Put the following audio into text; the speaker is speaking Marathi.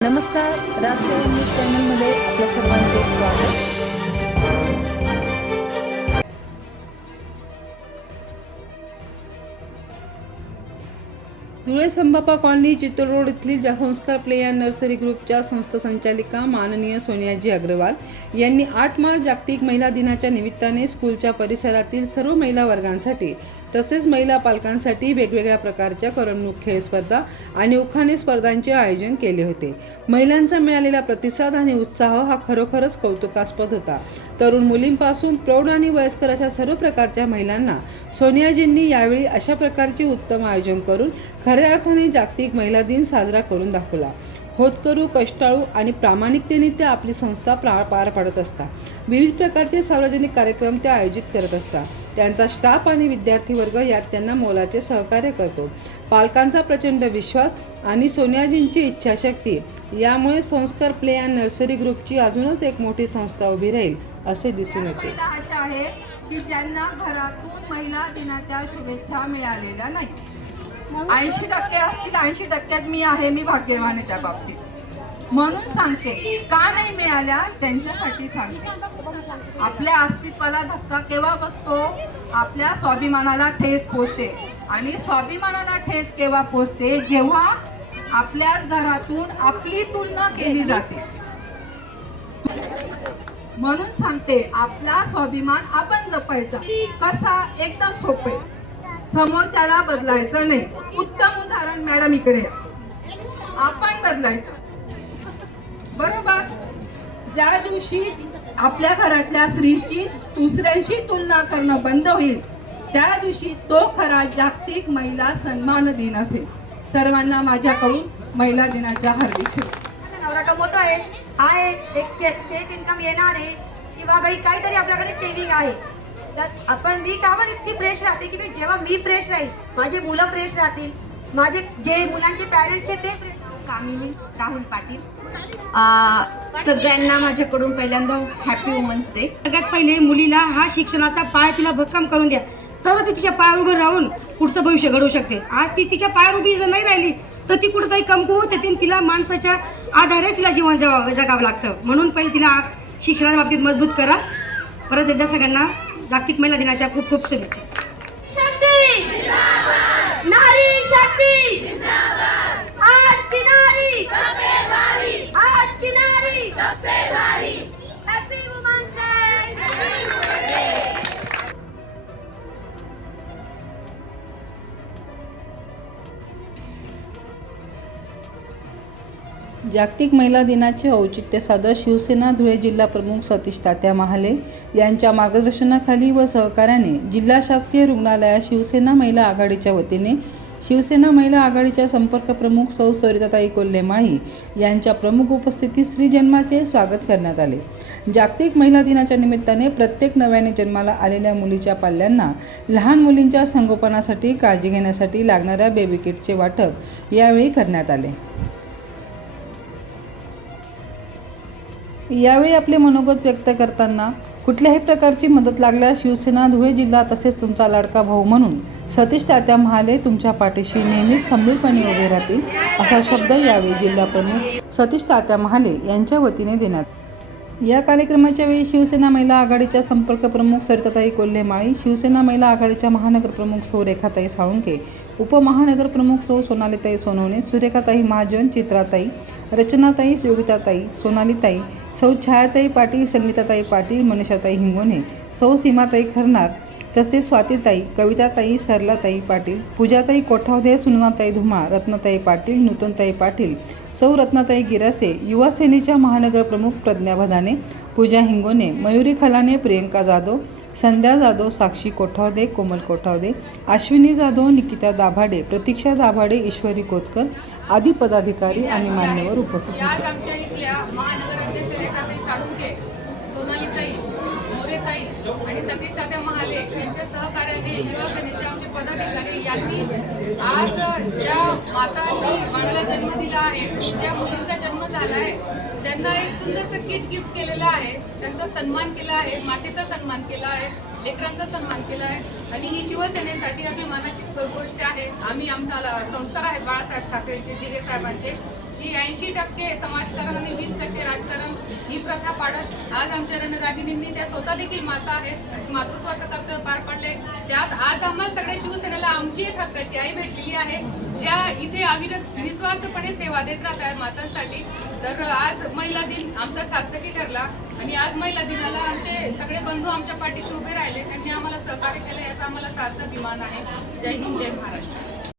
नमस्कार राष्ट्रीय न्यूज चॅनलमध्ये आपल्या सर्वांचे स्वागत. धुळे संभापा कॉलनी चित्तूर रोड येथील संस्कार प्ले या नर्सरी ग्रुपच्या संस्था संचालिका माननीय सोनियाजी अग्रवाल यांनी आठ मार्च जागतिक महिला दिनाच्या निमित्ताने स्कूलच्या परिसरातील सर्व महिला वर्गांसाठी तसेच महिला पालकांसाठी वेगवेगळ्या प्रकारच्या करमणूक खेळ स्पर्धा आणि उखाणे स्पर्धांचे आयोजन केले होते. महिलांचा मिळालेला प्रतिसाद आणि उत्साह हा खरोखरच कौतुकास्पद होता. तरुण मुलींपासून प्रौढ आणि वयस्कर अशा सर्व प्रकारच्या महिलांना सोनियाजींनी यावेळी अशा प्रकारचे उत्तम आयोजन करून खऱ्या अर्थाने जागतिक महिला दिन साजरा करून दाखवला. होतकरू कष्टाळू आणि प्रामाणिकतेने त्या आपली संस्था प्रा पार पाडत असतात. विविध प्रकारचे सार्वजनिक कार्यक्रम त्या आयोजित करत असतात. त्यांचा स्टाफ आणि विद्यार्थी वर्ग यात त्यांना मोलाचे सहकार्य करतो. पालकांचा प्रचंड विश्वास आणि सोनियाजींची इच्छाशक्ती यामुळे संस्कार प्ले अँड नर्सरी ग्रुपची अजूनच एक मोठी संस्था उभी राहील असे दिसून येते. आशा आहे की ज्यांना घरातून महिला दिनाच्या शुभेच्छा मिळालेल्या नाही ऐंशी टक्के असतील ऐंशी टक्क्यात मी आहे मी भाग्यवान आहे त्या बाबतीत. म्हणून सांगते का नाही मिळाल्या त्यांच्यासाठी सांगते. आपल्या अस्तित्वाला धक्का केव्हा बसतो? आपल्या स्वाभिमानाला ठेस पोचते. आणि स्वाभिमानाला ठेच केव्हा पोचते? जेव्हा आपल्याच घरातून आपली तुलना केली जाते. म्हणून सांगते आपला स्वाभिमान आपण जपायचा. कसा? एकदम सोपे. समोरच्याला बदलायचं नाही. उत्तम उदाहरण मॅडम इकडे आपण बदलायचं. बरोबर? ज्या दिवशी आपल्या घरातल्या स्त्रीची दुसऱ्यांशी तुलना करणं बंद होईल त्या दिवशी तो खरा जागतिक महिला सन्मान दिन असेल. सर्वांना माझ्याकडून महिला दिनाच्या हार्दिक शुभेच्छा. एकशे आहे. आहे एक इन्कम येणार आहे. किंवा काही काहीतरी आपल्याकडे सेविंग आहे. तर आपण मी कावर इतकी फ्रेश राहते की मी जेव्हा मी फ्रेश राहील माझे मुलं फ्रेश राहतील माझे जे मुलांचे पॅरेंट्स आहेत ते फ्रेश कामिनी राहुल पाटील. सगळ्यांना माझ्याकडून पहिल्यांदा हॅपी वुमन्स डे सगळ्यात पहिले मुलीला हा शिक्षणाचा पाय तिला भक्कम करून द्या. तर ती तिच्या पायावर उभं राहून पुढचं भविष्य घडवू शकते. आज ती तिच्या पायावर उभी जर नाही राहिली तर ती कुठंतरी कमकुवत येते तिला माणसाच्या आधारेच तिला जीवन जगावं जगावं लागतं. म्हणून पहिले तिला शिक्षणाच्या बाबतीत मजबूत करा. परत एकदा सगळ्यांना जागतिक महिला दिनाच्या खूप खूप शुभेच्छा. शक्ती नारी शक्ती जागतिक महिला दिनाचे औचित्य साधत शिवसेना धुळे जिल्हा प्रमुख सतीश तात्या महाले यांच्या मार्गदर्शनाखाली व सहकार्याने जिल्हा शासकीय रुग्णालयात शिवसेना महिला आघाडीच्या वतीने शिवसेना महिला आघाडीच्या संपर्क प्रमुख सौ सरिताताई कोल्हेमाळी यांच्या प्रमुख उपस्थितीत श्रीजन्माचे स्वागत करण्यात आले. जागतिक महिला दिनाच्या निमित्ताने प्रत्येक नव्याने जन्माला आलेल्या मुलीच्या पाल्यांना लहान मुलींच्या संगोपनासाठी काळजी घेण्यासाठी लागणाऱ्या बेबी किटचे वाटप यावेळी करण्यात आले. यावेळी आपले मनोगत व्यक्त करताना कुठल्याही प्रकारची मदत लागल्यास शिवसेना धुळे जिल्हा तसेच तुमचा लाडका भाऊ म्हणून सतीश तात्या महाले तुमच्या पाठीशी नेहमीच खंबीरपणे उभे राहतील असा शब्द यावेळी जिल्हाप्रमुख सतीश तात्या महाले यांच्या वतीने देण्यात या कार्यक्रमाच्या वेळी शिवसेना महिला आघाडीच्या संपर्क प्रमुख सरिताताई कोल्हेमाळी शिवसेना महिला आघाडीच्या महानगर प्रमुख सौ रेखाताई साळुंके उपमहानगर प्रमुख सौ सोनालीताई सोनवणे सुरेखाताई महाजन चित्राताई रचनाताई योगिताताई सोनालीताई सौ छायाताई पाटील संगीताताई पाटील मनीषाताई हिंगोणे सौ सीमाताई खरनार तसेच स्वातीताई कविताताई सरलाताई पाटील पूजाताई कोठावदे सुननाताई धुमाळ रत्नताई पाटील नूतनताई पाटील सौ रत्नाताई गिरासे युवासेनेच्या महानगरप्रमुख प्रज्ञा भदाने पूजा हिंगोने मयुरी खलाने प्रियंका जाधव संध्या जाधव साक्षी कोठावदे कोमल कोठावदे अश्विनी जाधव निकिता दाभाडे प्रतीक्षा दाभाडे ईश्वरी कोतकर आदी पदाधिकारी आणि मान्यवर उपस्थित आज होते ताई आणि सतीश तात्या महाले यांच्या सहकार्याने युवा सेनेचे आमचे पदाधिकारी यांनी आज ज्या मातांनी बाळाला जन्म दिला आहे ज्या मुलींचा जन्म झाला आहे त्यांना एक सुंदरसं किट गिफ्ट केलेलं आहे. त्यांचा सन्मान केला आहे मातेचा सन्मान केला आहे लेकरांचा सन्मान केला आहे. आणि ही शिवसेनेसाठी अभिमानाची गोष्ट आहे. आम्ही आमचा संस्कार आहे बाळासाहेब ठाकरेंचे दिघे साहेबांचे. ही ऐंशी टक्के समाजकारण आणि वीस टक्के राजकारण ही प्रथा पाडत आज आमच्या रणरागिणींनी त्या स्वतः देखील माता आहेत. मातृत्वाचं कर्तव्य पार पडले त्यात आज आम्हाला सगळे शिवसेनेला आमची एक हक्काची आई भेटलेली आहे. ज्या इथे अविरत निस्वार्थपणे सेवा देत राहत आहेत मातांसाठी. तर आज महिला दिन आमचा सार्थकी ठरला आणि आज महिला दिनाला आमचे सगळे बंधू आमच्या पाठीशी उभे राहिले. त्यांनी आम्हाला सहकार्य केलं याचा आम्हाला सार्थ अभिमान आहे. जय हिंद जय महाराष्ट्र.